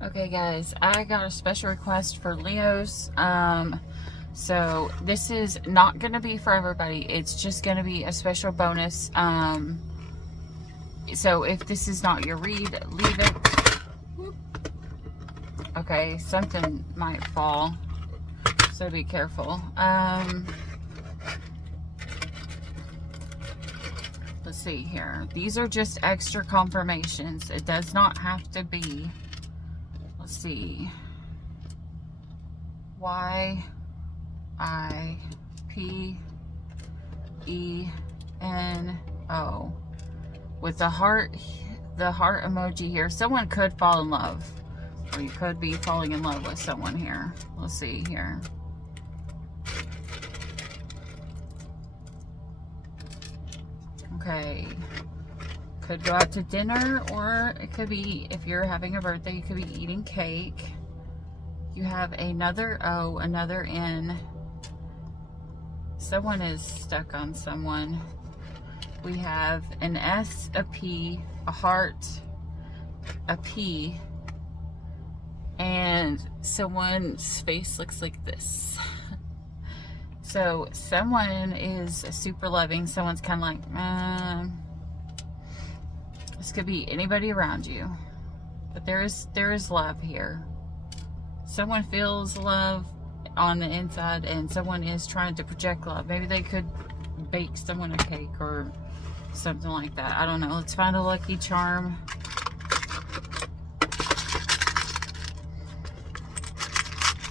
Okay guys, I got a special request for Leos. So this is not going to be for everybody. It's just going to be a special bonus. So if this is not your read, leave it. Okay, something might fall, so be careful. Let's see here. These are just extra confirmations. It does not have to be. Let's see. YIPENO with the heart emoji here. Someone could fall in love, or you could be falling in love with someone here. Let's see here. Okay, could go out to dinner, or it could be, if you're having a birthday, you could be eating cake. You have another O, another N. Someone is stuck on someone. We have an S, a P, a heart, a P, and someone's face looks like this. So someone is super loving. Someone's kind of like, this could be anybody around you, but there is love here. Someone feels love on the inside, and someone is trying to project love. Maybe they could bake someone a cake or something like that. I don't know. Let's find a lucky charm.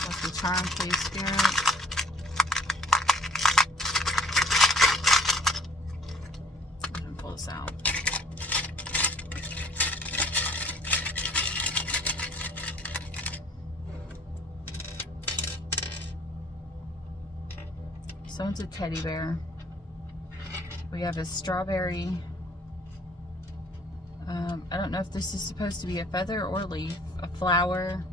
Lucky charm, please, Spirit. I'm gonna pull this out. Someone's a teddy bear. We have a strawberry. I don't know if this is supposed to be a feather or leaf, a flower,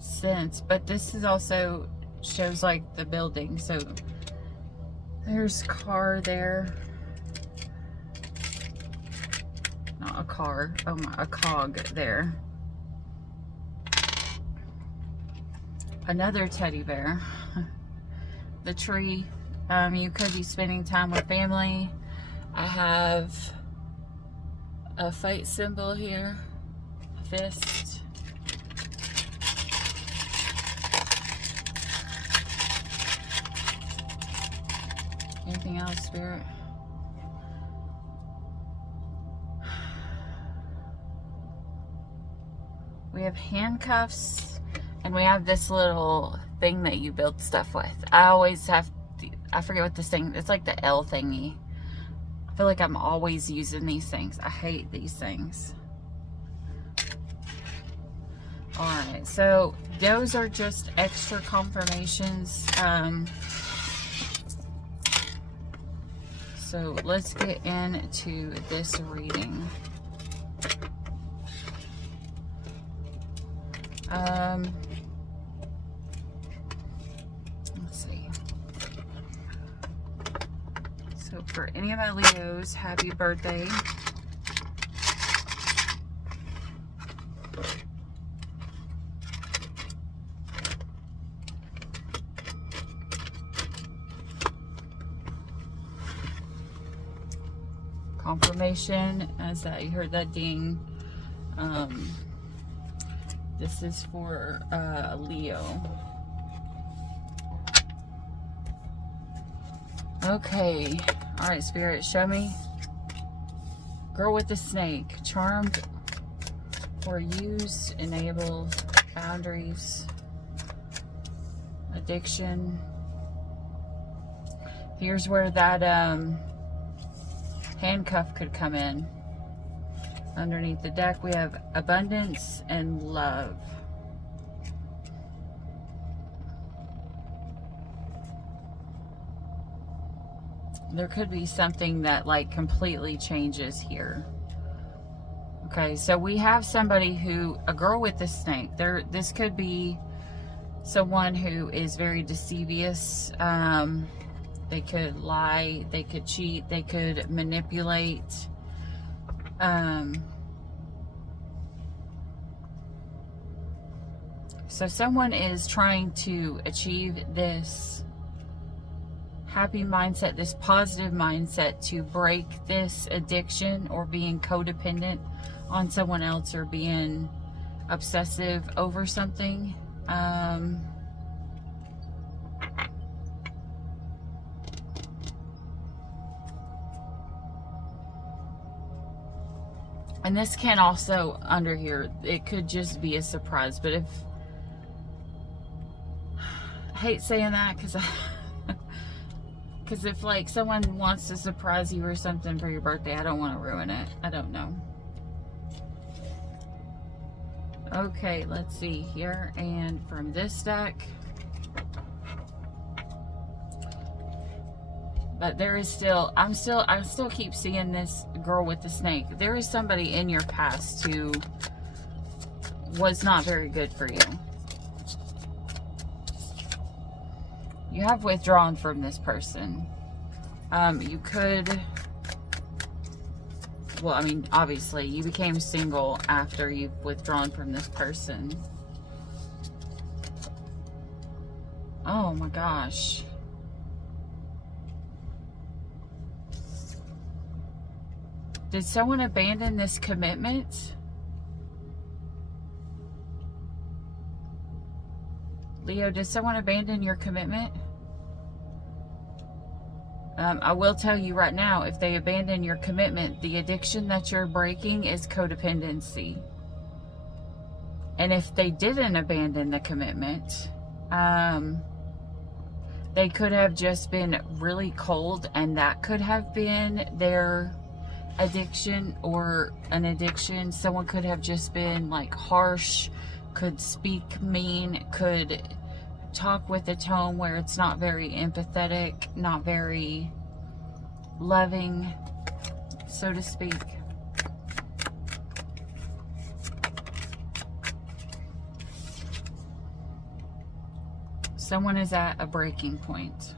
scent, but this is also shows like the building. So there's car there. Not a car. Oh my, a cog there. Another teddy bear. The tree. You could be spending time with family. I have a fight symbol here. A fist. Anything else, Spirit? We have handcuffs, and we have this little thing that you build stuff with. I always have, I forget what this thing, it's like the L thingy. I feel like I'm always using these things. I hate these things. Alright, so those are just extra confirmations. So let's get into this reading. Let's see. So for any of my Leos, happy birthday. Confirmation as that you heard that ding. This is for Leo. Okay. All right, Spirit, show me. Girl with the snake. Charmed or used, enable, boundaries, addiction. Here's where that handcuff could come in. Underneath the deck, we have abundance and love. There could be something that like completely changes here. Okay, so we have somebody who, a girl with the snake. This could be someone who is very deceivious. They could lie, they could cheat, they could manipulate. So someone is trying to achieve this happy mindset, this positive mindset, to break this addiction or being codependent on someone else or being obsessive over something. And this can also, under here, it could just be a surprise. But if, I hate saying that because if like someone wants to surprise you or something for your birthday, I don't want to ruin it. I don't know. Okay, let's see here. And from this deck, but there is still, I still keep seeing this girl with the snake. There is somebody in your past who was not very good for you. You have withdrawn from this person. You could, well, I mean, obviously, you became single after you've withdrawn from this person. Oh my gosh. Did someone abandon this commitment? Leo, did someone abandon your commitment? I will tell you right now, if they abandon your commitment, the addiction that you're breaking is codependency. And if they didn't abandon the commitment, they could have just been really cold, and that could have been their addiction or an addiction. Someone could have just been like harsh, could speak mean, could talk with a tone where it's not very empathetic, not very loving, so to speak. Someone is at a breaking point.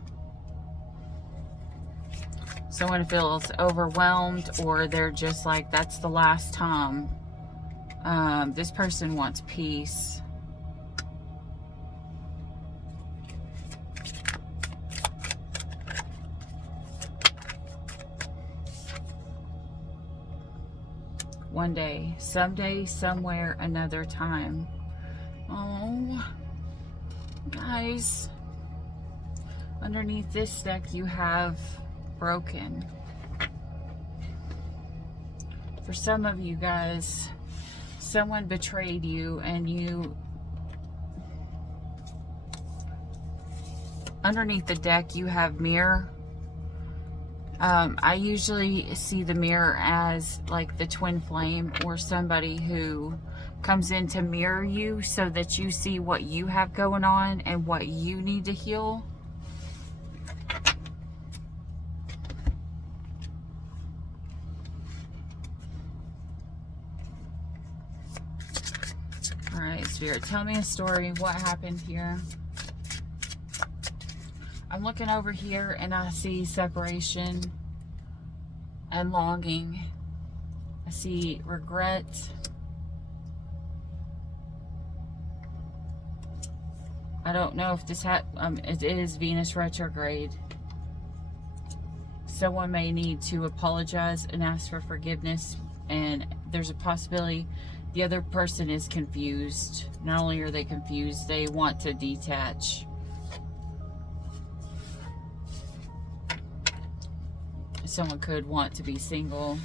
Someone feels overwhelmed, or they're just like, that's the last time. This person wants peace. One day, someday, somewhere, another time. Oh, guys. Underneath this deck, you have broken. For some of you guys, someone betrayed you, and you, underneath the deck, you have mirror. I usually see the mirror as like the twin flame, or somebody who comes in to mirror you so that you see what you have going on and what you need to heal. All right, Spirit, tell me a story. What happened here? I'm looking over here and I see separation and longing. I see regret. I don't know if this it is Venus retrograde. Someone may need to apologize and ask for forgiveness, and there's a possibility the other person is confused. Not only are they confused, they want to detach. Someone could want to be single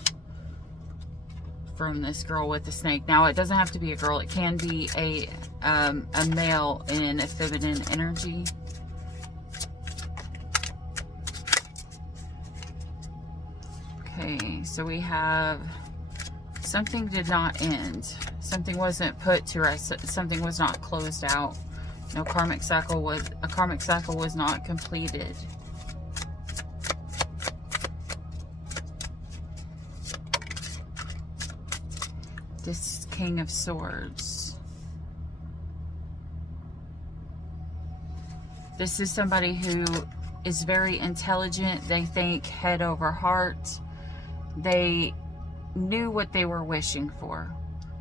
from this girl with the snake. Now, it doesn't have to be a girl. It can be a male in a feminine energy. Okay, so we have something did not end. Something wasn't put to rest. Something was not closed out. No karmic cycle was, a karmic cycle was not completed. This King of Swords. This is somebody who is very intelligent. They think head over heart. They knew what they were wishing for.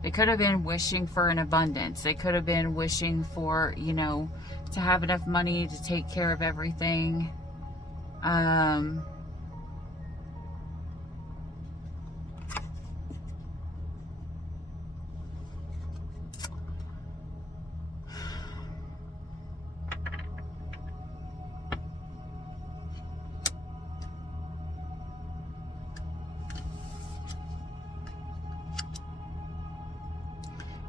They could have been wishing for an abundance. They could have been wishing for, you know, to have enough money to take care of everything.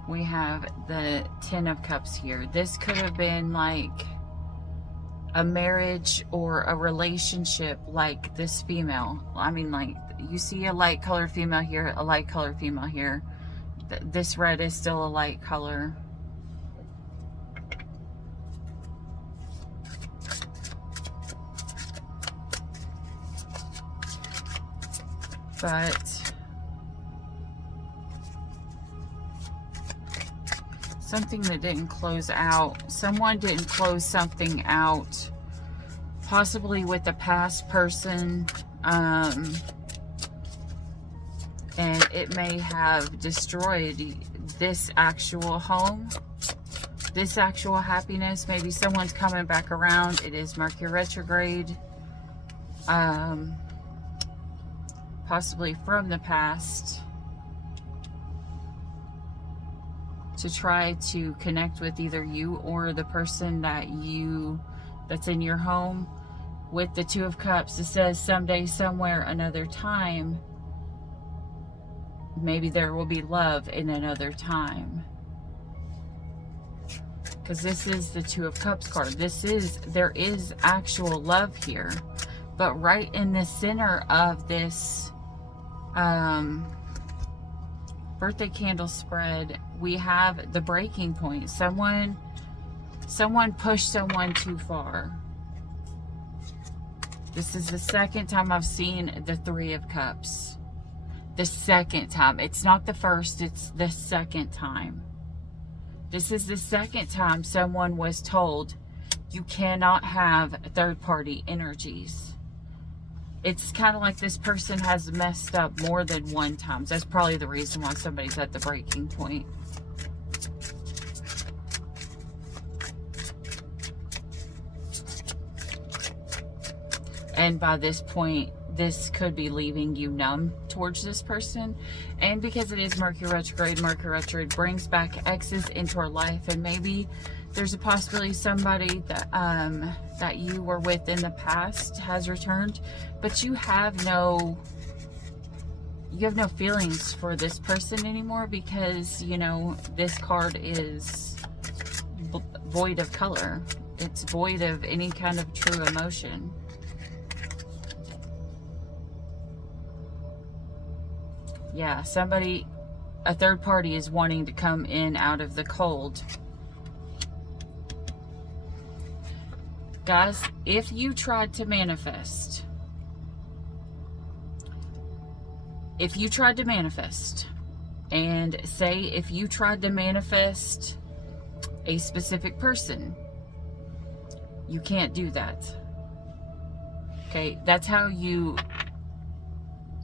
We have the Ten of Cups here. This could have been like a marriage or a relationship like this female. I mean, like, you see a light colored female here, a light colored female here. This red is still a light color. But something that didn't close out. Someone didn't close something out, possibly with a past person, and it may have destroyed this actual home, this actual happiness. Maybe someone's coming back around. It is Mercury retrograde, possibly from the past, to try to connect with either you or the person that's in your home. With the Two of Cups, it says someday, somewhere, another time, maybe there will be love in another time. Because this is the Two of Cups card. There is actual love here. But right in the center of this birthday candle spread, we have the breaking point. Someone pushed someone too far. This is the second time I've seen the Three of Cups. The second time. It's not the first, it's the second time. This is the second time someone was told you cannot have third-party energies. It's kind of like this person has messed up more than one time. That's probably the reason why somebody's at the breaking point. And by this point, this could be leaving you numb towards this person. And because it is Mercury retrograde brings back exes into our life. And maybe there's a possibility somebody that that you were with in the past has returned, but you have no feelings for this person anymore, because, you know, this card is void of color. It's void of any kind of true emotion. Yeah, a third party is wanting to come in out of the cold. Guys, if you tried to manifest, and say if you tried to manifest a specific person, you can't do that. Okay, that's how you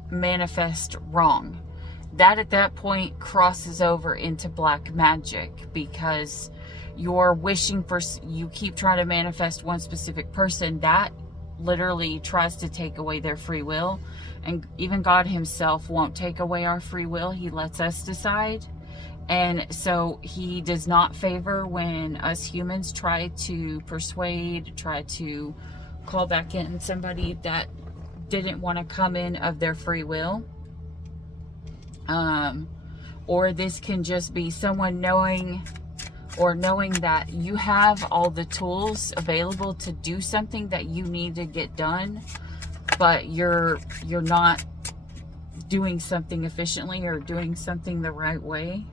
manifest wrong. That at that point crosses over into black magic, because you're wishing for, you keep trying to manifest one specific person that literally tries to take away their free will. And even God himself won't take away our free will. He lets us decide. And so he does not favor when us humans try to persuade, try to call back in somebody that didn't want to come in of their free will. Or this can just be someone knowing that you have all the tools available to do something that you need to get done, but you're not doing something efficiently or doing something the right way.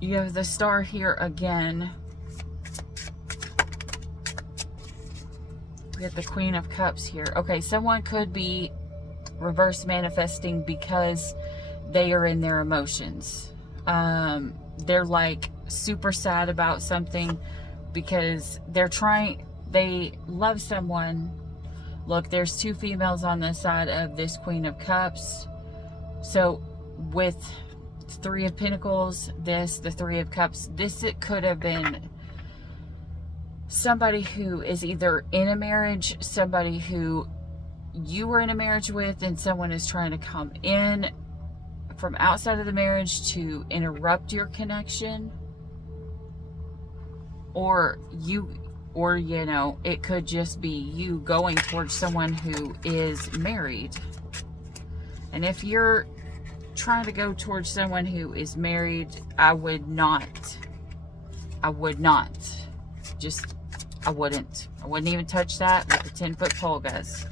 You have the Star here again. We have the Queen of Cups here. Okay, someone could be reverse manifesting because they are in their emotions. They're like super sad about something because they love someone. Look, there's two females on the side of this Queen of Cups. So with Three of Pentacles, the Three of Cups, it could have been somebody who is either in a marriage, somebody who you were in a marriage with, and someone is trying to come in from outside of the marriage to interrupt your connection. Or you know, it could just be you going towards someone who is married. And if you're trying to go towards someone who is married, I would not. I wouldn't even touch that with the 10-foot pole, guys.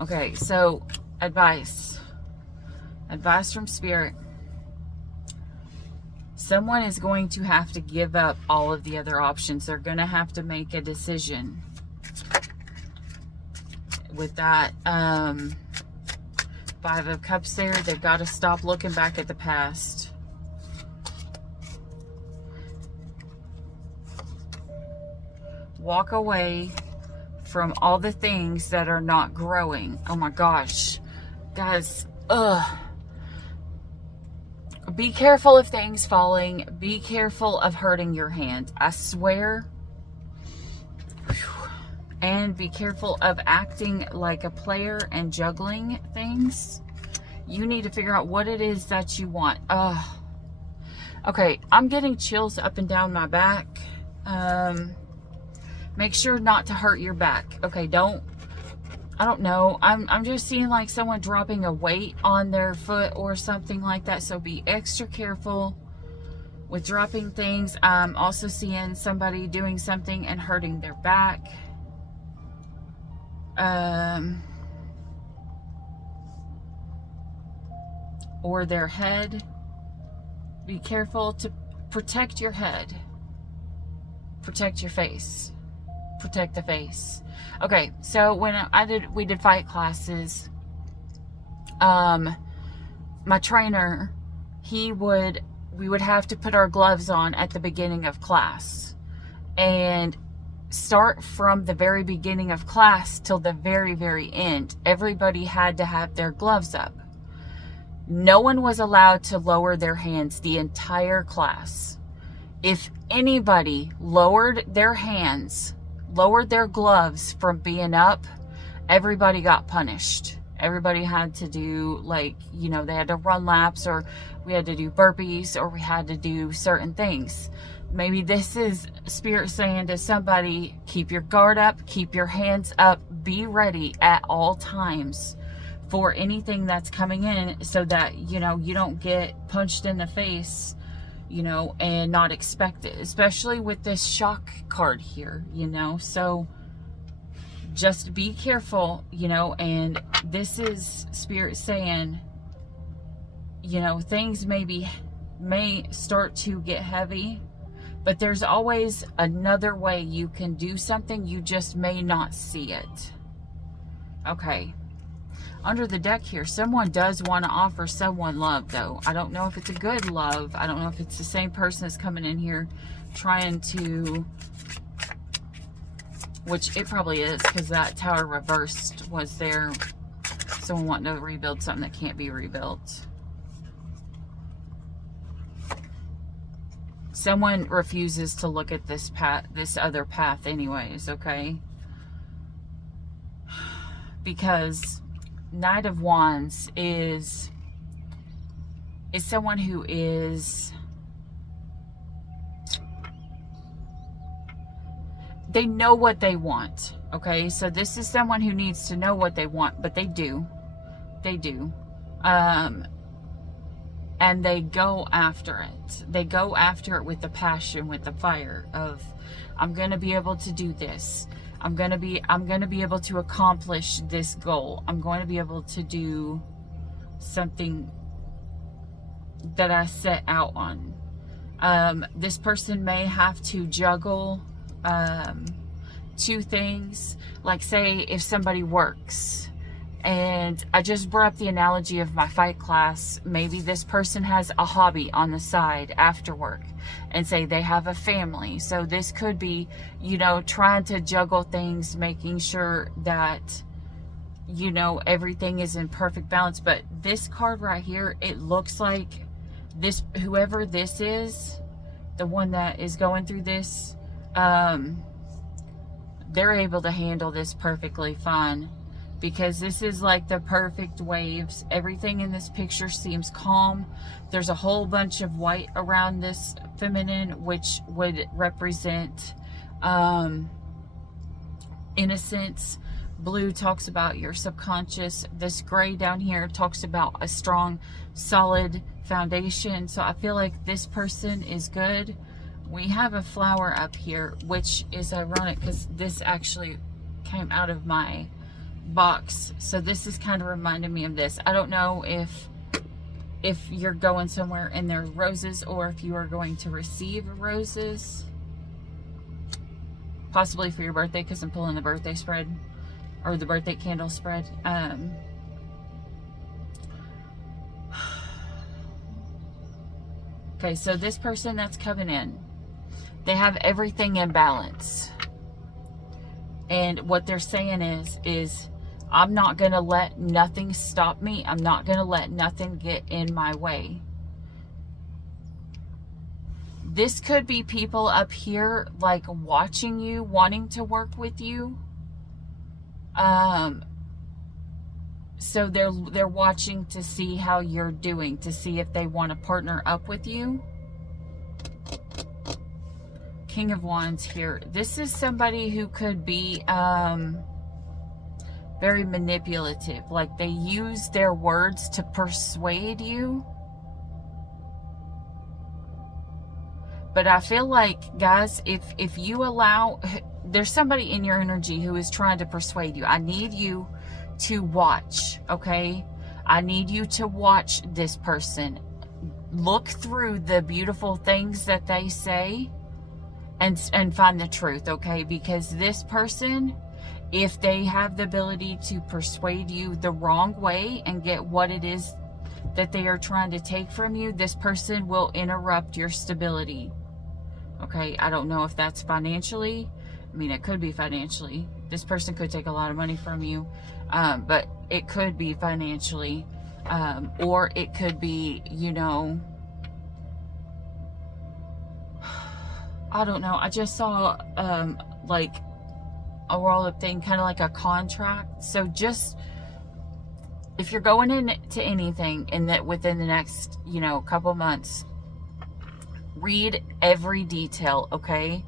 Okay, so advice from Spirit. Someone is going to have to give up all of the other options. They're going to have to make a decision. With that 5 of Cups there, they've got to stop looking back at the past. Walk away from all the things that are not growing. Oh my gosh. Guys, be careful of things falling. Be careful of hurting your hand. I swear. And be careful of acting like a player and juggling things. You need to figure out what it is that you want. Okay, I'm getting chills up and down my back. Make sure not to hurt your back. Okay, I don't know. I'm just seeing like someone dropping a weight on their foot or something like that. So be extra careful with dropping things. I'm also seeing somebody doing something and hurting their back. Or their head. Be careful to protect your head. Protect your face. Protect the face. Okay, so when we did fight classes, my trainer, we would have to put our gloves on at the beginning of class and start from the very beginning of class till the very, very end. Everybody had to have their gloves up. No one was allowed to lower their hands the entire class. If anybody lowered their hands, lowered their gloves from being up, everybody got punished. Everybody had to do, like, you know, they had to run laps, or we had to do burpees, or we had to do certain things. Maybe this is Spirit saying to somebody, keep your guard up, keep your hands up, be ready at all times for anything that's coming in, so that, you know, you don't get punched in the face, you know, and not expect it, especially with this shock card here, you know. So just be careful, you know. And this is Spirit saying, you know, things may start to get heavy, but there's always another way you can do something. You just may not see it. Okay. Under the deck here, someone does want to offer someone love, though. I don't know if it's a good love. I don't know if it's the same person that's coming in here trying to, which it probably is, because that Tower reversed was there. Someone wanting to rebuild something that can't be rebuilt. Someone refuses to look at this path, this other path anyways, okay? Because Knight of Wands is someone who is, they know what they want, okay? So this is someone who needs to know what they want, but they do. And they go after it. They go after it with the passion, with the fire of, I'm going to be able to do this. I'm going to be able to accomplish this goal. I'm going to be able to do something that I set out on. This person may have to juggle two things. Like, say if somebody works, and I just brought up the analogy of my fight class. Maybe this person has a hobby on the side after work, and say they have a family. So this could be, you know, trying to juggle things, making sure that you know, everything is in perfect balance. But this card right here, it looks like this, whoever this is, the one that is going through this, they're able to handle this perfectly fine, because this is like the perfect waves. Everything in this picture seems calm. There's a whole bunch of white around this feminine, which would represent innocence. Blue talks about your subconscious. This gray down here talks about a strong, solid foundation. So I feel like this person is good. We have a flower up here, which is ironic because this actually came out of my box. So this is kind of reminding me of this. I don't know if you're going somewhere and there's roses, or if you are going to receive roses, possibly for your birthday, because I'm pulling the birthday spread, or the birthday candle spread. Okay, so this person that's coming in, they have everything in balance. And what they're saying is I'm not going to let nothing stop me. I'm not going to let nothing get in my way. This could be people up here like watching you, wanting to work with you. So they're watching to see how you're doing, to see if they want to partner up with you. King of Wands here. This is somebody who could be very manipulative. Like they use their words to persuade you. But I feel like, guys, if you allow, there's somebody in your energy who is trying to persuade you. I need you to watch, okay? I need you to watch this person. Look through the beautiful things that they say and find the truth, okay? Because this person, if they have the ability to persuade you the wrong way and get what it is that they are trying to take from you, this person will interrupt your stability. Okay, I don't know if that's financially. I mean, it could be financially. This person could take a lot of money from you, but it could be financially, or it could be, you know, I don't know. I just saw like a roll-up thing, kind of like a contract. So just, if you're going into anything in that within the next, you know, couple months, read every detail, okay?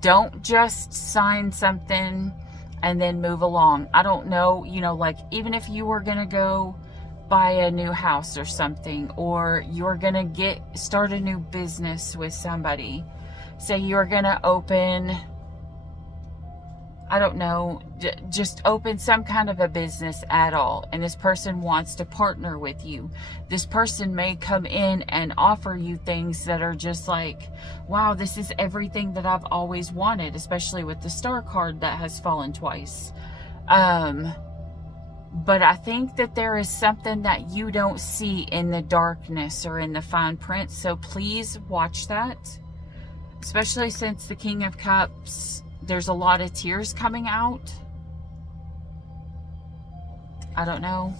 Don't just sign something and then move along. I don't know, you know, like even if you were gonna go buy a new house or something, or you're gonna start a new business with somebody. Say you're gonna open, I don't know, just open some kind of a business at all, and this person wants to partner with you. This person may come in and offer you things that are just like, wow, this is everything that I've always wanted, especially with the star card that has fallen twice. But I think that there is something that you don't see in the darkness or in the fine print, so please watch that. Especially since the King of Cups, there's a lot of tears coming out. I don't know.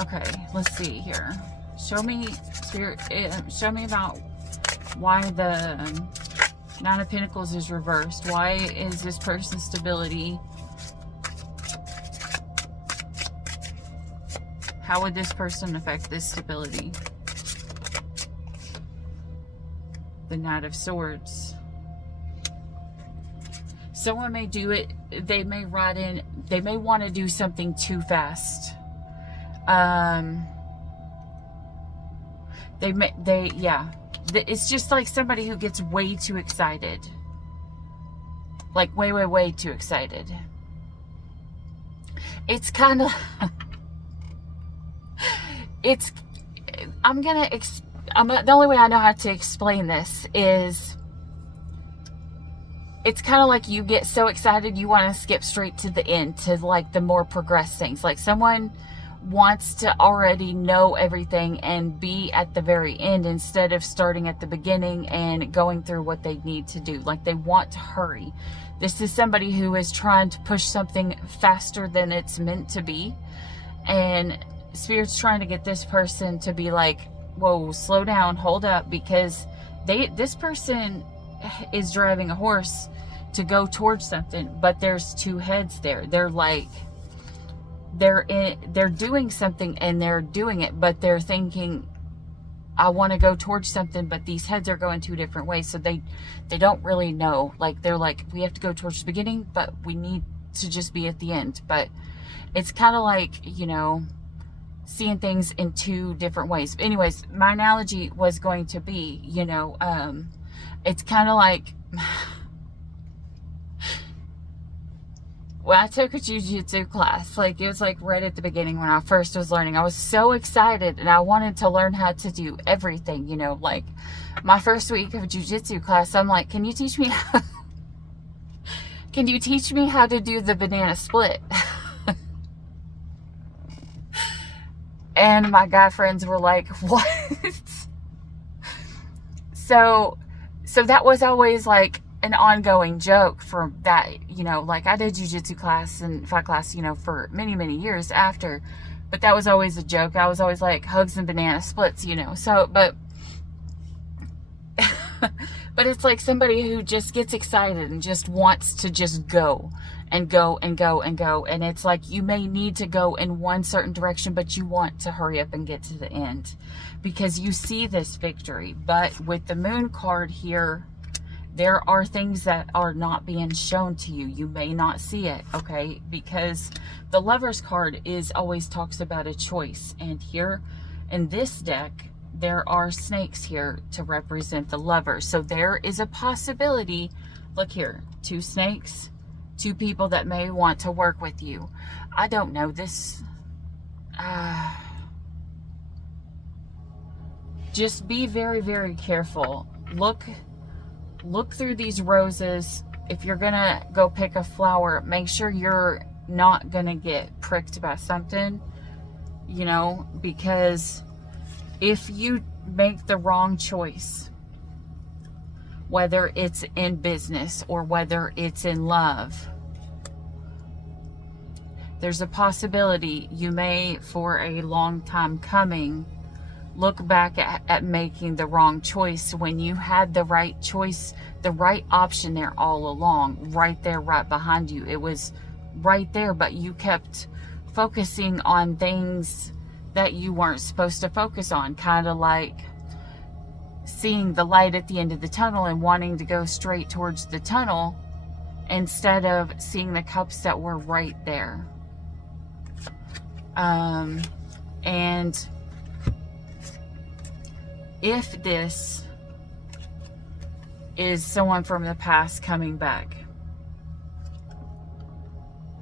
Okay, let's see here. Show me, Spirit, show me about why the Nine of Pentacles is reversed. Why is this person's stability? How would this person affect this stability? The Knight of Swords. Someone may do it, they may write in, they may want to do something too fast. It's just like somebody who gets way too excited. Like way too excited. It's kind of, the only way I know how to explain this is, it's kind of like you get so excited you want to skip straight to the end, to like the more progressed things. Like someone wants to already know everything and be at the very end instead of starting at the beginning and going through what they need to do. Like they want to hurry. This is somebody who is trying to push something faster than it's meant to be. And Spirit's trying to get this person to be like, whoa, slow down, hold up, because this person is driving a horse to go towards something, but there's two heads there. They're like, they're doing something and they're doing it, but they're thinking, I want to go towards something, but these heads are going two different ways. So they don't really know. Like, they're like, we have to go towards the beginning, but we need to just be at the end. But it's kind of like, you know, seeing things in two different ways. But anyways, my analogy was going to be, you know, it's kind of like, when I took a jiu-jitsu class, like, it was like right at the beginning when I first was learning, I was so excited and I wanted to learn how to do everything, you know, like my first week of jiu-jitsu class, I'm like, can you teach me how, can you teach me how to do the banana split? And my guy friends were like, what? So that was always like an ongoing joke for that, you know, like I did jiu-jitsu class and fight class, you know, for many, many years after, but that was always a joke. I was always like hugs and banana splits, you know, so, but it's like somebody who just gets excited and just wants to just go and go and go and go. And it's like, you may need to go in one certain direction, but you want to hurry up and get to the end because you see this victory. But with the moon card here, there are things that are not being shown to you. You may not see it, okay? Because the Lover's card always talks about a choice. And here in this deck, there are snakes here to represent the lover. So there is a possibility, look here, 2 snakes, 2 people that may want to work with you. I don't know this. Just be very, very careful. Look through these roses. If you're gonna go pick a flower, make sure you're not gonna get pricked by something, you know, because if you make the wrong choice, whether it's in business or whether it's in love, there's a possibility you may, for a long time coming, look back at making the wrong choice when you had the right choice, the right option there all along, right there, right behind you. It was right there, but you kept focusing on things that you weren't supposed to focus on, kind of like seeing the light at the end of the tunnel and wanting to go straight towards the tunnel instead of seeing the cups that were right there. And if this is someone from the past coming back,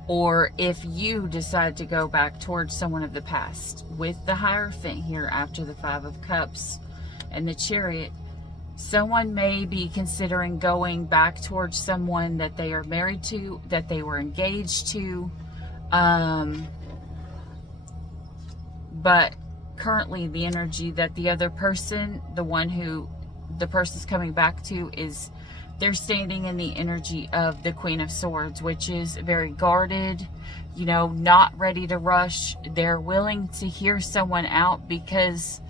or if you decide to go back towards someone of the past, with the Hierophant here after the 5 of Cups and the Chariot, someone may be considering going back towards someone that they are married to, that they were engaged to, but currently the energy that the other person, the person's coming back to, is they're standing in the energy of the Queen of Swords, which is very guarded, you know, not ready to rush. They're willing to hear someone out because,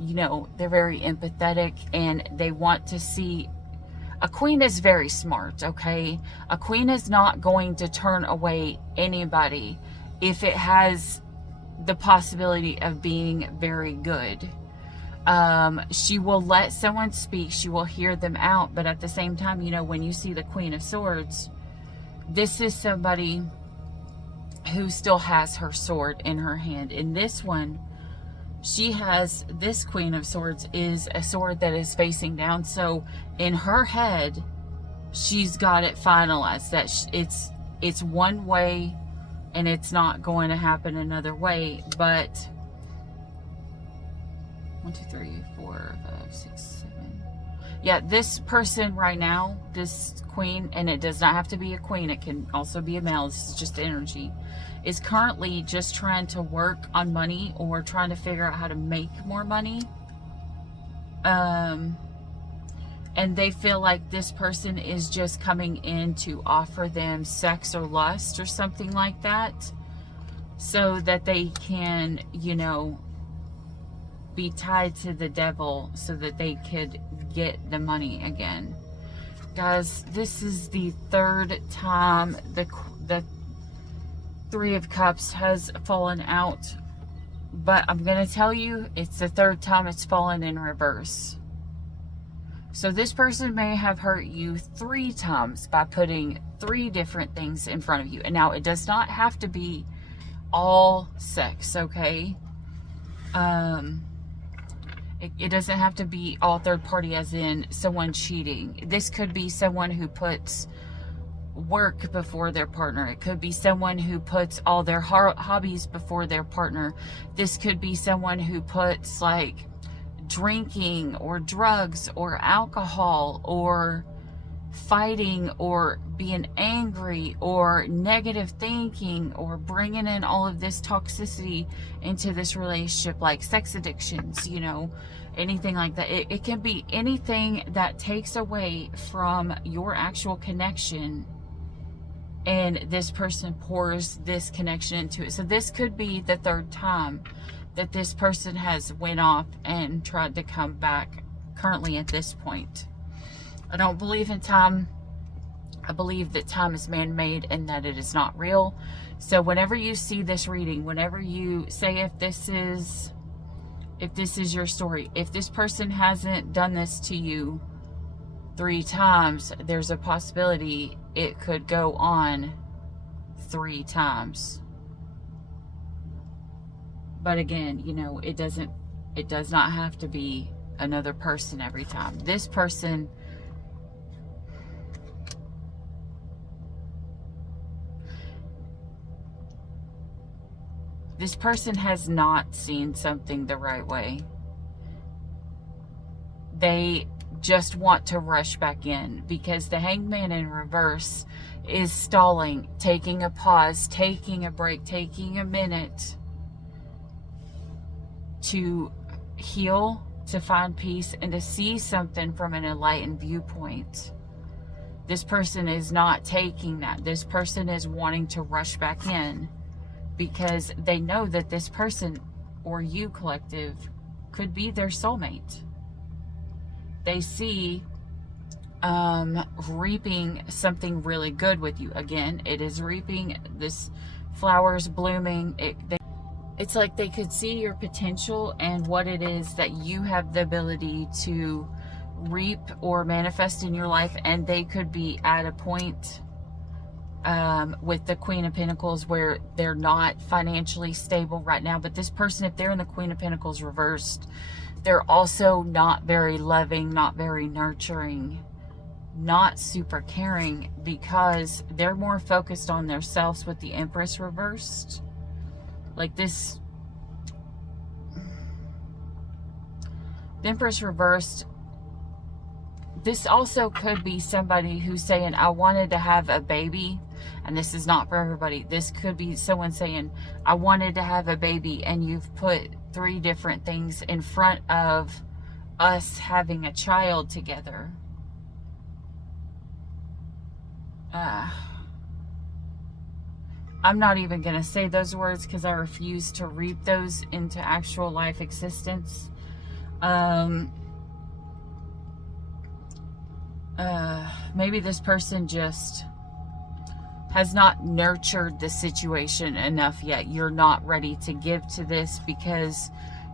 you know, they're very empathetic and they want to see. A queen is very smart, okay? A queen is not going to turn away anybody if it has the possibility of being very good. She will let someone speak, she will hear them out, but at the same time, you know, when you see the Queen of Swords, this is somebody who still has her sword in her hand. In this one, she has, this Queen of Swords is a sword that is facing down, so in her head, she's got it finalized, that it's one way and it's not going to happen another way. But 1, 2, 3, 4, 5, 6, 7. Yeah, this person right now, this queen, and it does not have to be a queen, it can also be a male, this is just energy, is currently just trying to work on money or trying to figure out how to make more money. and they feel like this person is just coming in to offer them sex or lust or something like that, so that they can, you know, be tied to the devil so that they could get the money again. Guys, this is the third time the Three of Cups has fallen out, but I'm going to tell you, it's the third time it's fallen in reverse. So this person may have hurt you 3 times by putting 3 different things in front of you. And now it does not have to be all sex, okay? It doesn't have to be all third party, as in someone cheating. This could be someone who puts work before their partner. It could be someone who puts all their hobbies before their partner. This could be someone who puts like drinking or drugs or alcohol or fighting or being angry or negative thinking or bringing in all of this toxicity into this relationship, like sex addictions, you know, anything like that. It can be anything that takes away from your actual connection, and this person pours this connection into it. So this could be the third time that this person has went off and tried to come back currently at this point. I don't believe in time. I believe that time is man-made and that it is not real. So whenever you see this reading, whenever you say, if this is your story, if this person hasn't done this to you 3 times, there's a possibility it could go on 3 times. But again, you know, it does not have to be another person every time. This person, has not seen something the right way. They just want to rush back in, because the Hangman in reverse is stalling, taking a pause, taking a break, taking a minute to heal, to find peace, and to see something from an enlightened viewpoint. This person is not taking that. This person is wanting to rush back in because they know that this person, or you collective, could be their soulmate. They see reaping something really good with you. Again, it is reaping, this flowers blooming. It's like they could see your potential and what it is that you have the ability to reap or manifest in your life, and they could be at a point with the Queen of Pentacles where they're not financially stable right now. But this person, if they're in the Queen of Pentacles reversed, they're also not very loving, not very nurturing, not super caring, because they're more focused on themselves with the Empress reversed. Like this, the Empress reversed, this also could be somebody who's saying, I wanted to have a baby, and this is not for everybody. This could be someone saying, I wanted to have a baby, and you've put 3 different things in front of us having a child together. I'm not even going to say those words because I refuse to reap those into actual life existence. Maybe this person just has not nurtured the situation enough yet. You're not ready to give to this because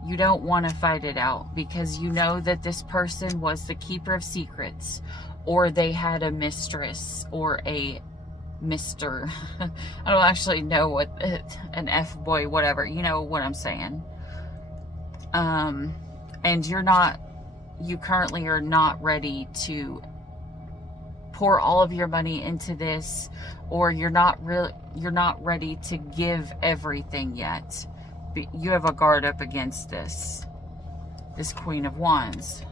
you don't want to fight it out, because you know that this person was the keeper of secrets, or they had a mistress or a Mr. I don't actually know what, an F-boy, whatever, you know what I'm saying. And you currently are not ready to pour all of your money into this, or you're not ready to give everything yet. You have a guard up against this Queen of Wands.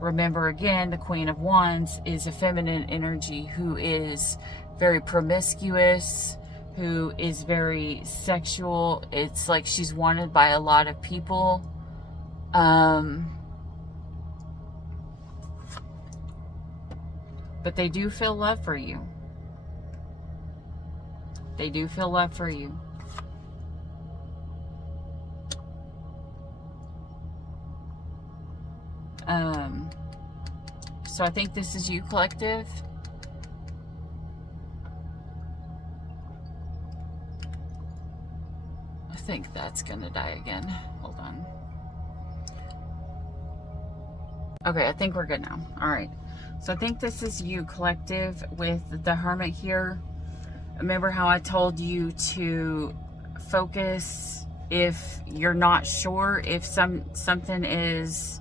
Remember, again, the Queen of Wands is a feminine energy who is very promiscuous, who is very sexual. It's like she's wanted by a lot of people. But they do feel love for you. They do feel love for you. So I think this is you, collective. I think that's gonna die again. Hold on. Okay, I think we're good now. All right. So I think this is you, collective, with the Hermit here. Remember how I told you to focus if you're not sure if something is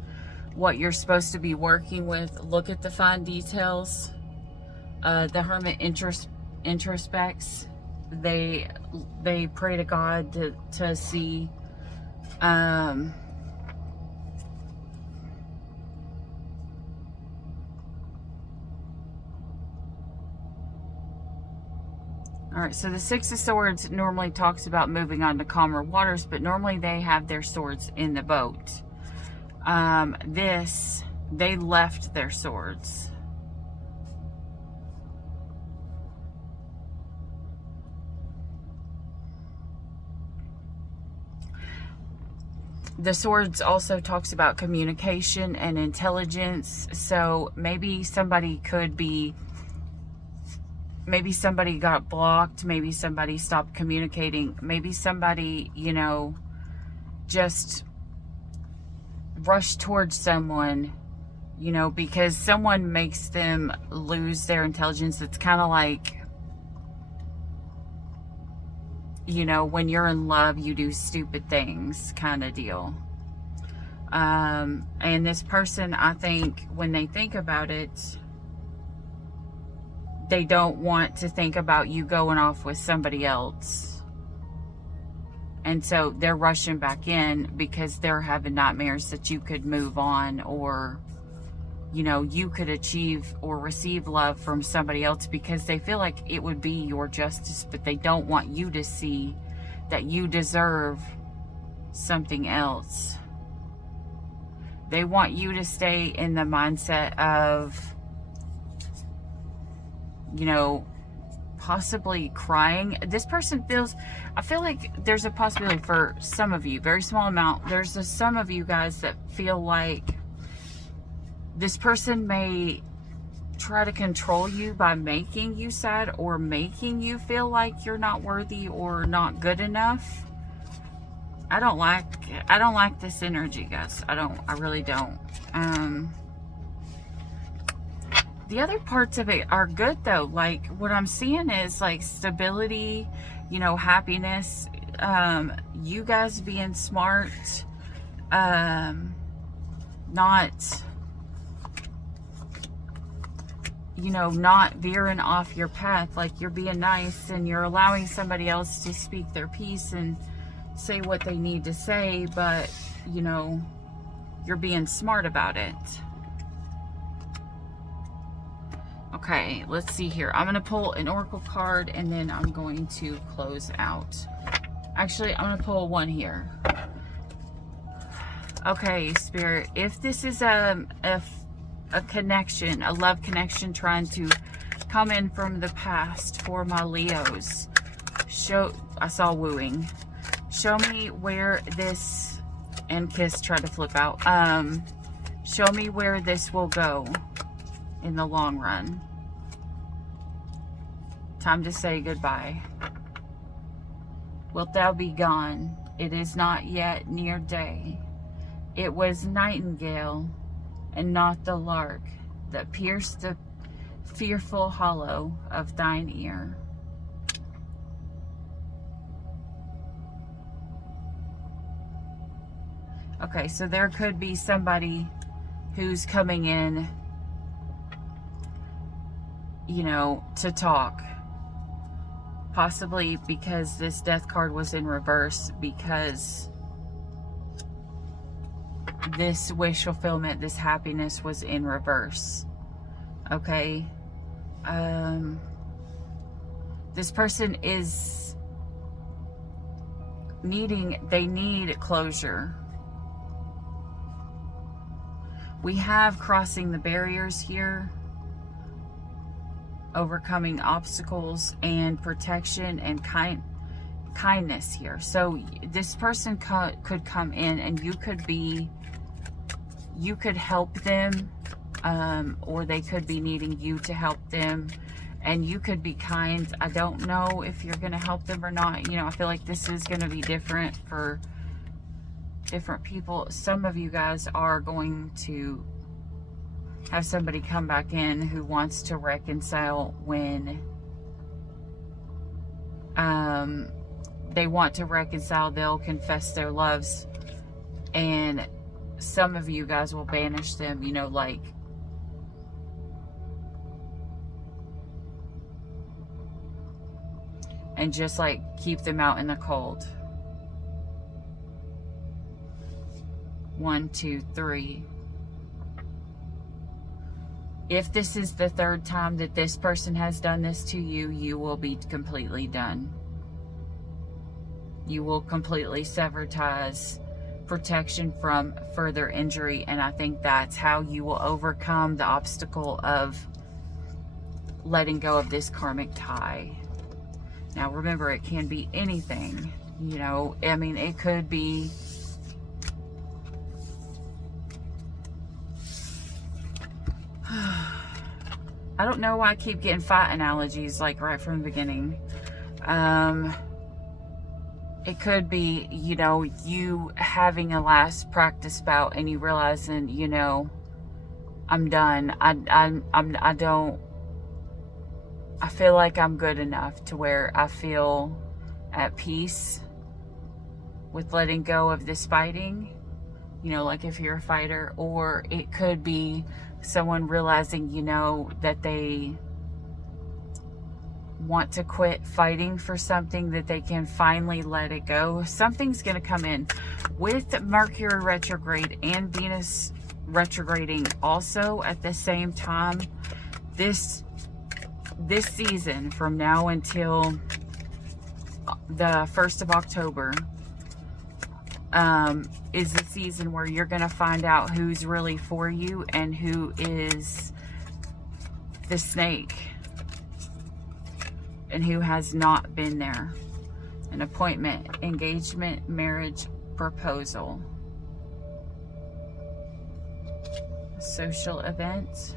what you're supposed to be working with? Look at the fine details. The Hermit introspects. They pray to God to see all right, so the Six of Swords normally talks about moving on to calmer waters, but normally they have their swords in the boat. They left their swords. The swords also talks about communication and intelligence. So maybe somebody got blocked. Maybe somebody stopped communicating. Maybe somebody, just rushed towards someone, because someone makes them lose their intelligence. It's kind of like, when you're in love, you do stupid things kind of deal. And this person, I think, when they think about it, they don't want to think about you going off with somebody else. And so they're rushing back in because they're having nightmares that you could move on, or, you could achieve or receive love from somebody else, because they feel like it would be your justice, but they don't want you to see that you deserve something else. They want you to stay in the mindset of, possibly crying. This person I feel like there's a possibility for some of you, very small amount, there's some of you guys that feel like this person may try to control you by making you sad, or making you feel like you're not worthy or not good enough. I don't like this energy, guys. I really don't. The other parts of it are good though. Like, what I'm seeing is like stability, happiness, you guys being smart, not veering off your path. Like, you're being nice and you're allowing somebody else to speak their piece and say what they need to say, but you're being smart about it. Okay, let's see here. I'm going to pull an oracle card and then I'm going to close out. Actually, I'm going to pull one here. Okay, Spirit, if this is a connection, a love connection trying to come in from the past for my Leos, I saw wooing. Show me where this, and Kiss tried to flip out. Show me where this will go in the long run. Time to say goodbye. Wilt thou be gone? It is not yet near day. It was nightingale and not the lark that pierced the fearful hollow of thine ear. Okay, so there could be somebody who's coming in, to talk. Possibly because this death card was in reverse, because this wish fulfillment, this happiness was in reverse. Okay. This person is they need closure. We have crossing the barriers here. overcoming obstacles and protection and kindness here. So this person could come in and you could help them, or they could be needing you to help them, and you could be kind. I don't know if you're going to help them or not. You know, I feel like this is going to be different for different people. Some of you guys are going to have somebody come back in who wants to reconcile when they want to reconcile. They'll confess their loves, and some of you guys will banish them, you know, like and just like keep them out in the cold. 1, 2, 3. If this is the third time that this person has done this to you, you will be completely done. You will completely sever ties, protection from further injury, and I think that's how you will overcome the obstacle of letting go of this karmic tie. Now remember, it can be anything, you know. I mean, it could be I don't know why I keep getting fight analogies like right from the beginning. It could be, you know, you having a last practice bout and you realizing, you know, I'm done. I feel like I'm good enough to where I feel at peace with letting go of this fighting. You know, like if you're a fighter. Or it could be someone realizing, you know, that they want to quit fighting for something, that they can finally let it go. Something's going to come in with Mercury retrograde and Venus retrograding also at the same time. This season from now until the 1st of October is the season where you're going to find out who's really for you and who is the snake and who has not been there. An appointment, engagement, marriage, proposal, social event.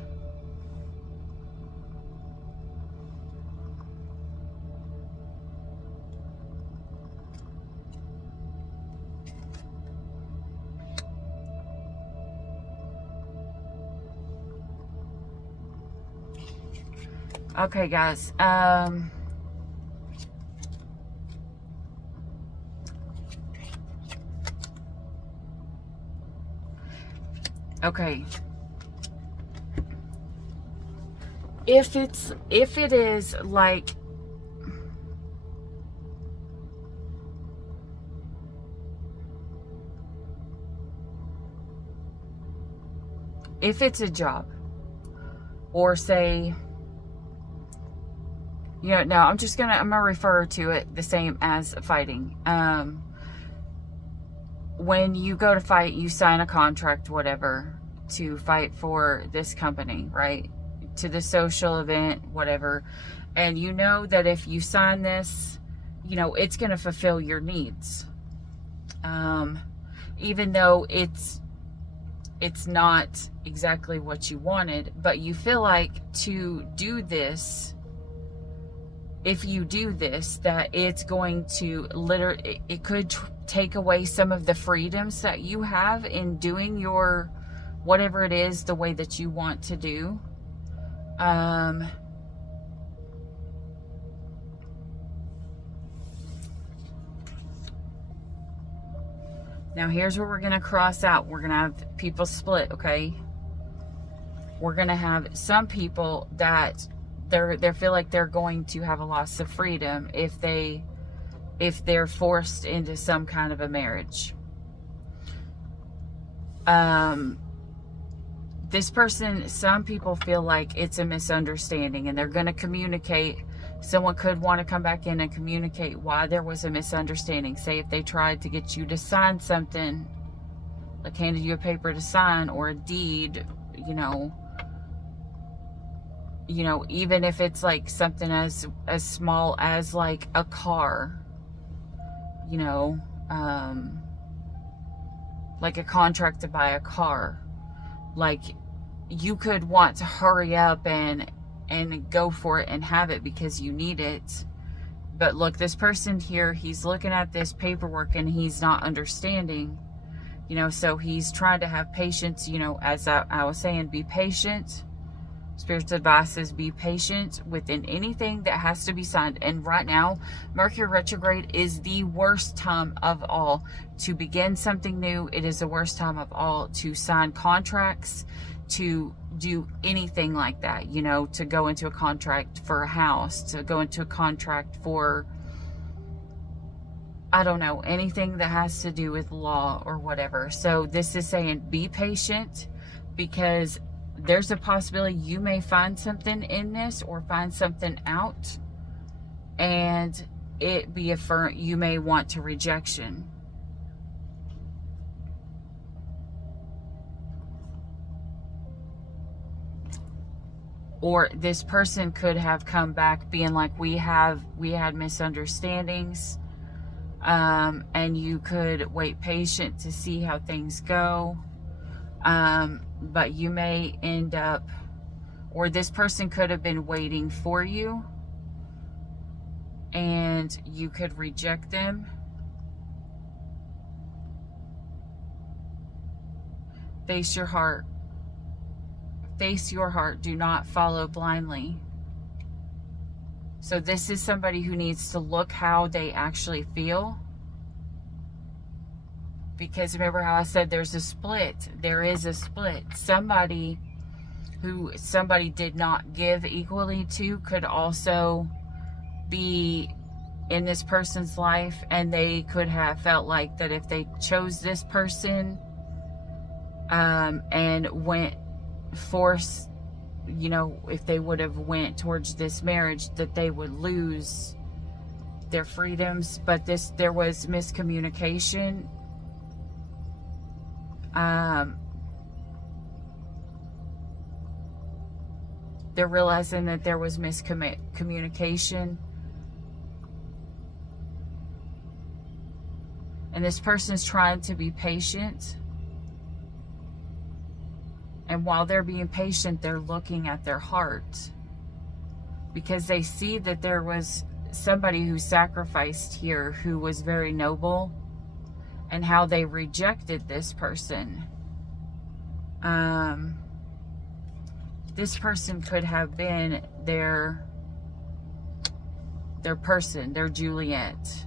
Okay, guys. Okay. If it is like if it's a job, or say, you know, no, I'm gonna refer to it the same as fighting. When you go to fight, you sign a contract, whatever, to fight for this company, right? To the social event, whatever. And you know that if you sign this, you know, it's going to fulfill your needs. Even though it's not exactly what you wanted, but you feel like to do this, if you do this, that it's going to literally, it could take away some of the freedoms that you have in doing your, whatever it is, the way that you want to do. Now here's where we're going to cross out. We're going to have people split, okay? We're going to have some people that they feel like they're going to have a loss of freedom if they're forced into some kind of a marriage. This person, some people feel like it's a misunderstanding and they're going to communicate. Someone could want to come back in and communicate why there was a misunderstanding. Say if they tried to get you to sign something, like handed you a paper to sign or a deed, you know, you know, even if it's like something as small as like a car, you know, like a contract to buy a car. Like, you could want to hurry up and go for it and have it because you need it. But look, this person here, he's looking at this paperwork and he's not understanding, you know, so he's trying to have patience, you know, as I was saying, be patient. Spirit's advice is be patient within anything that has to be signed. And right now, Mercury retrograde is the worst time of all to begin something new. It is the worst time of all to sign contracts, to do anything like that, you know, to go into a contract for a house, to go into a contract for, I don't know, anything that has to do with law or whatever. So this is saying be patient, because there's a possibility you may find something in this or find something out and it be affirmed. You may want to rejection. Or this person could have come back being like, we had misunderstandings, and you could wait patient to see how things go. But you may end up, or this person could have been waiting for you and you could reject them. Face your heart. Face your heart. Do not follow blindly. So this is somebody who needs to look how they actually feel. Because remember how I said there's a split. There is a split. Somebody who somebody did not give equally to could also be in this person's life, and they could have felt like that if they chose this person and went force, you know, if they would have went towards this marriage, that they would lose their freedoms. But there was miscommunication. They're realizing that there was miscommunication. And this person's trying to be patient. And while they're being patient, they're looking at their heart. Because they see that there was somebody who sacrificed here who was very noble. And how they rejected this person. This person could have been their person, their Juliet.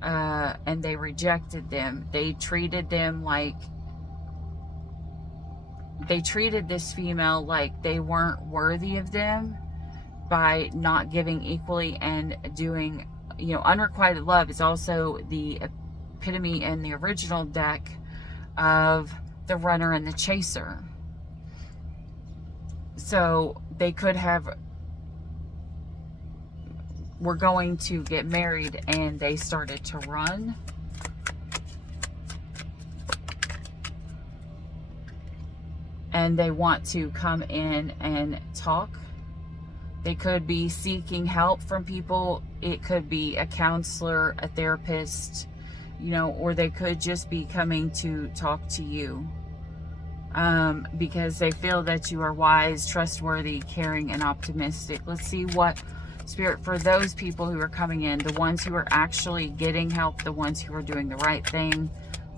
And they rejected them. They treated them like, they treated this female like they weren't worthy of them by not giving equally and doing, you know, unrequited love is also the epitome in the original deck of the runner and the chaser. So they could have, were going to get married and they started to run. And they want to come in and talk. They could be seeking help from people. It could be a counselor, a therapist, you know, or they could just be coming to talk to you. Because they feel that you are wise, trustworthy, caring, and optimistic. Let's see what Spirit, for those people who are coming in, the ones who are actually getting help, the ones who are doing the right thing,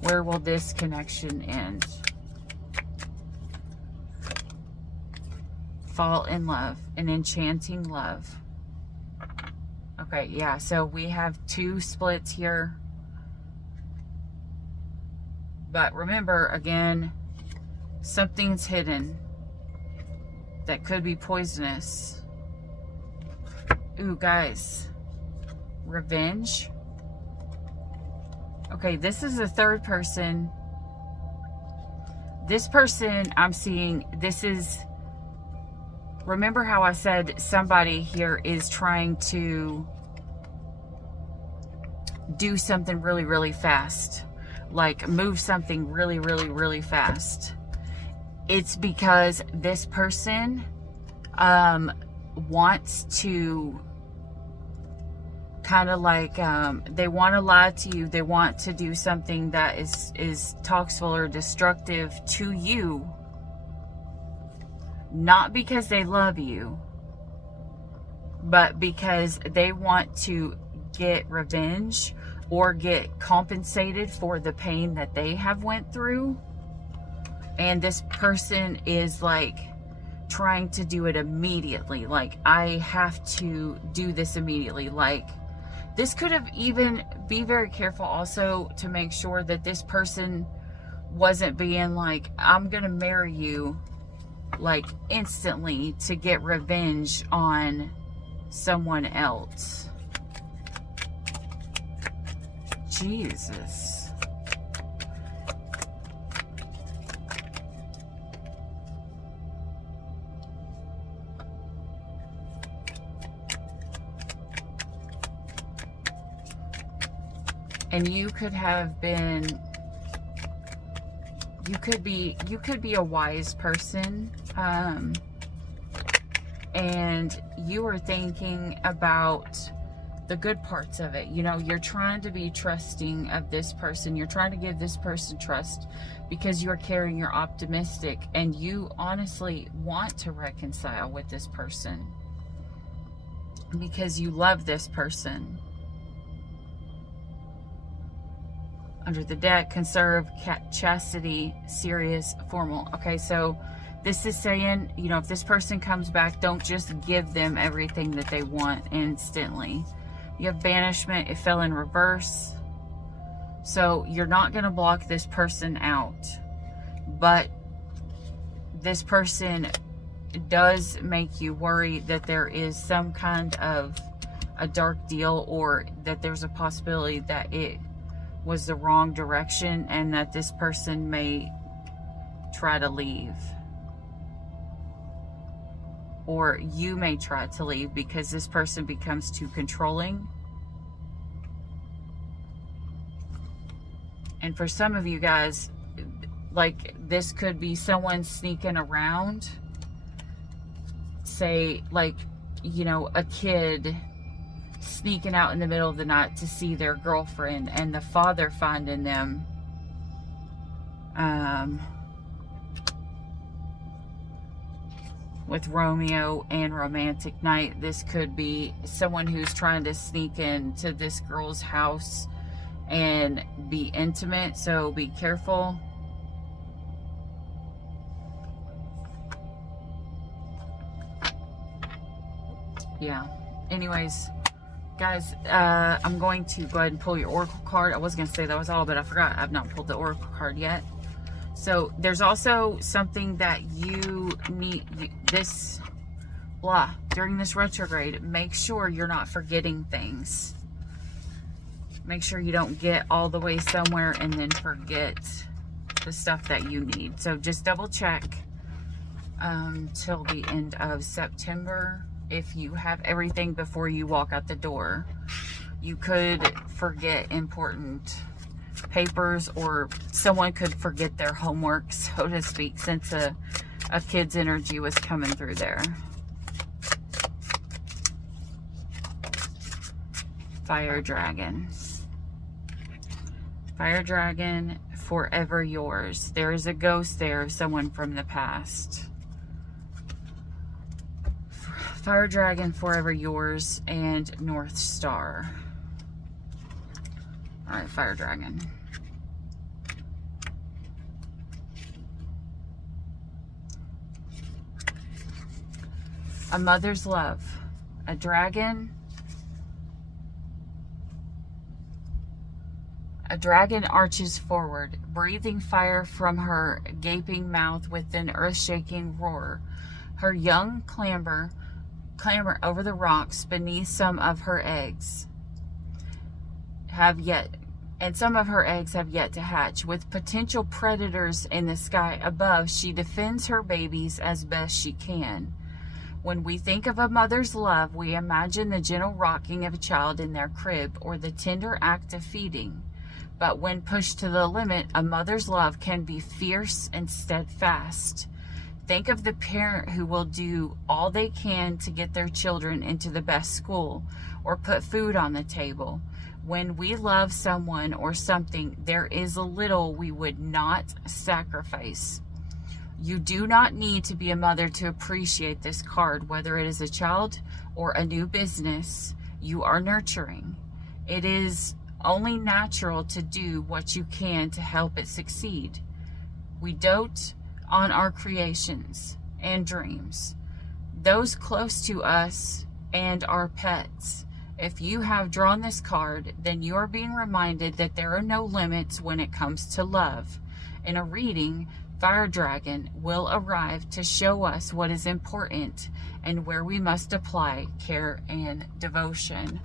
where will this connection end? Fall in love, an enchanting love. Okay, yeah, so we have two splits here. But remember, again, something's hidden that could be poisonous. Ooh, guys. Revenge. Okay, this is the third person. This person I'm seeing, this is... Remember how I said somebody here is trying to do something really, really fast. Like move something really, really, really fast. it's because this person wants to kind of like, they want to lie to you. They want to do something that is toxic or destructive to you. Not because they love you, but because they want to get revenge or get compensated for the pain that they have went through. And this person is like trying to do it immediately. Like, I have to do this immediately. Like, this could have even, be very careful also to make sure that this person wasn't being like, I'm gonna marry you like instantly to get revenge on someone else. Jesus. And you could have been, you could be a wise person, and you are thinking about the good parts of it. You know, you're trying to be trusting of this person. You're trying to give this person trust because you're caring, you're optimistic, and you honestly want to reconcile with this person because you love this person. Under the deck, conserve, chastity, serious, formal. Okay, so this is saying, you know, if this person comes back, don't just give them everything that they want instantly. You have banishment. It fell in reverse. So you're not going to block this person out. But this person does make you worry that there is some kind of a dark deal, or that there's a possibility that it was the wrong direction and that this person may try to leave. Or you may try to leave because this person becomes too controlling. And for some of you guys, like, this could be someone sneaking around. Say, like, you know, a kid sneaking out in the middle of the night to see their girlfriend, and the father finding them. With Romeo and romantic night, this could be someone who's trying to sneak into this girl's house and be intimate, so be careful. Yeah. Anyways, guys, I'm going to go ahead and pull your oracle card. I was going to say that was all, but I forgot I've not pulled the oracle card yet. So there's also something that you need, during this retrograde. Make sure you're not forgetting things. Make sure you don't get all the way somewhere and then forget the stuff that you need. So just double check till the end of September. If you have everything before you walk out the door, you could forget important papers, or someone could forget their homework, so to speak, since a kid's energy was coming through there. Fire dragon. Fire dragon, forever yours. There is a ghost there of someone from the past. Fire dragon, forever yours, and North Star. All right, fire dragon. A mother's love. A dragon. A dragon arches forward, breathing fire from her gaping mouth with an earth-shaking roar. Her young clamber over the rocks beneath some of her eggs have yet to hatch. With potential predators in the sky above, she defends her babies as best she can. When we think of a mother's love, we imagine the gentle rocking of a child in their crib or the tender act of feeding. But when pushed to the limit, a mother's love can be fierce and steadfast. Think of the parent who will do all they can to get their children into the best school or put food on the table. When we love someone or something, there is a little we would not sacrifice. You do not need to be a mother to appreciate this card, whether it is a child or a new business you are nurturing. It is only natural to do what you can to help it succeed. We dote on our creations and dreams, those close to us and our pets. If you have drawn this card, then you are being reminded that there are no limits when it comes to love. In a reading, Fire Dragon will arrive to show us what is important and where we must apply care and devotion.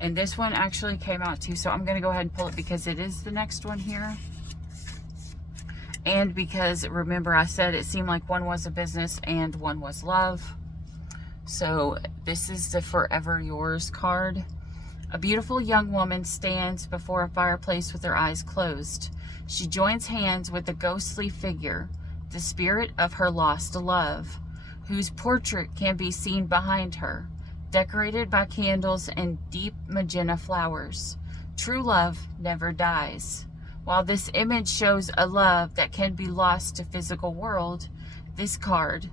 And this one actually came out too, so I'm going to go ahead and pull it because it is the next one here. And because, remember, I said it seemed like one was a business and one was love. So this is the Forever Yours card. A beautiful young woman stands before a fireplace with her eyes closed. She joins hands with a ghostly figure, the spirit of her lost love, whose portrait can be seen behind her, decorated by candles and deep magenta flowers. True love never dies. While this image shows a love that can be lost to physical world, this card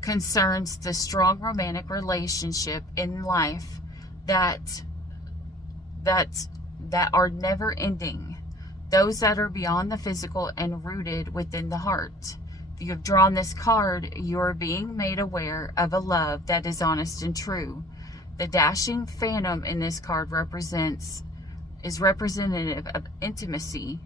concerns the strong romantic relationship in life that are never ending. Those that are beyond the physical and rooted within the heart. If you have drawn this card, you are being made aware of a love that is honest and true. The dashing phantom in this card is representative of intimacy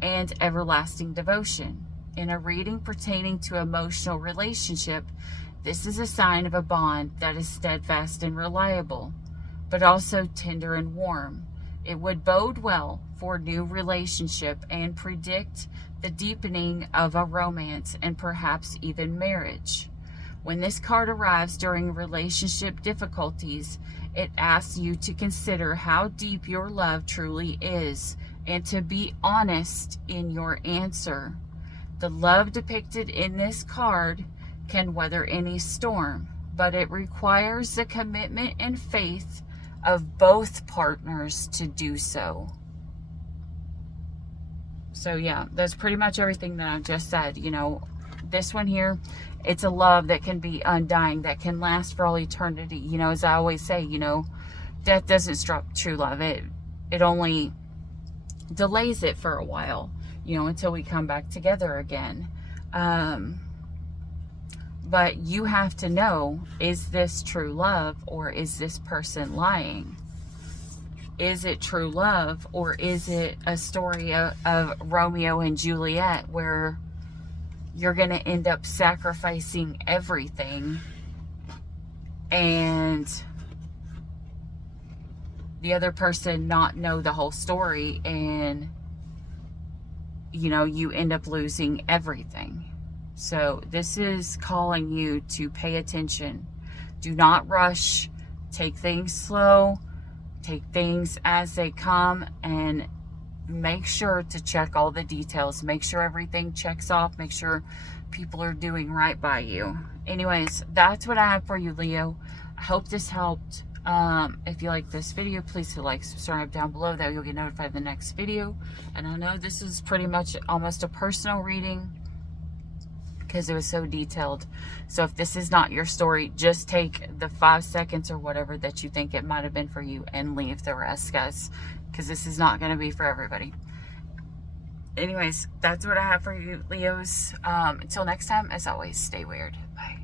and everlasting devotion. In a reading pertaining to emotional relationship, this is a sign of a bond that is steadfast and reliable, but also tender and warm. It would bode well for new relationship and predict the deepening of a romance and perhaps even marriage. When this card arrives during relationship difficulties, it asks you to consider how deep your love truly is and to be honest in your answer. The love depicted in this card can weather any storm, but it requires the commitment and faith of both partners to do so. So yeah, that's pretty much everything that I just said. You know, this one here, it's a love that can be undying, that can last for all eternity. You know, as I always say, you know, death doesn't stop true love. It only delays it for a while, you know, until we come back together again. But you have to know, is this true love or is this person lying? Is it true love or is it a story of Romeo and Juliet where you're going to end up sacrificing everything and the other person not know the whole story and, you know, you end up losing everything? So this is calling you to pay attention. Do not rush. Take things slow. Take things as they come and make sure to check all the details. Make sure everything checks off. Make sure people are doing right by you. Anyways, that's what I have for you, Leo. I hope this helped. If you like this video, please hit like, subscribe down below. That way you'll get notified of the next video. And I know this is pretty much almost a personal reading because it was so detailed. So if this is not your story, just take the 5 seconds or whatever that you think it might have been for you and leave the rest, guys, because this is not going to be for everybody. Anyways, that's what I have for you, Leos. Until next time, as always, stay weird. Bye.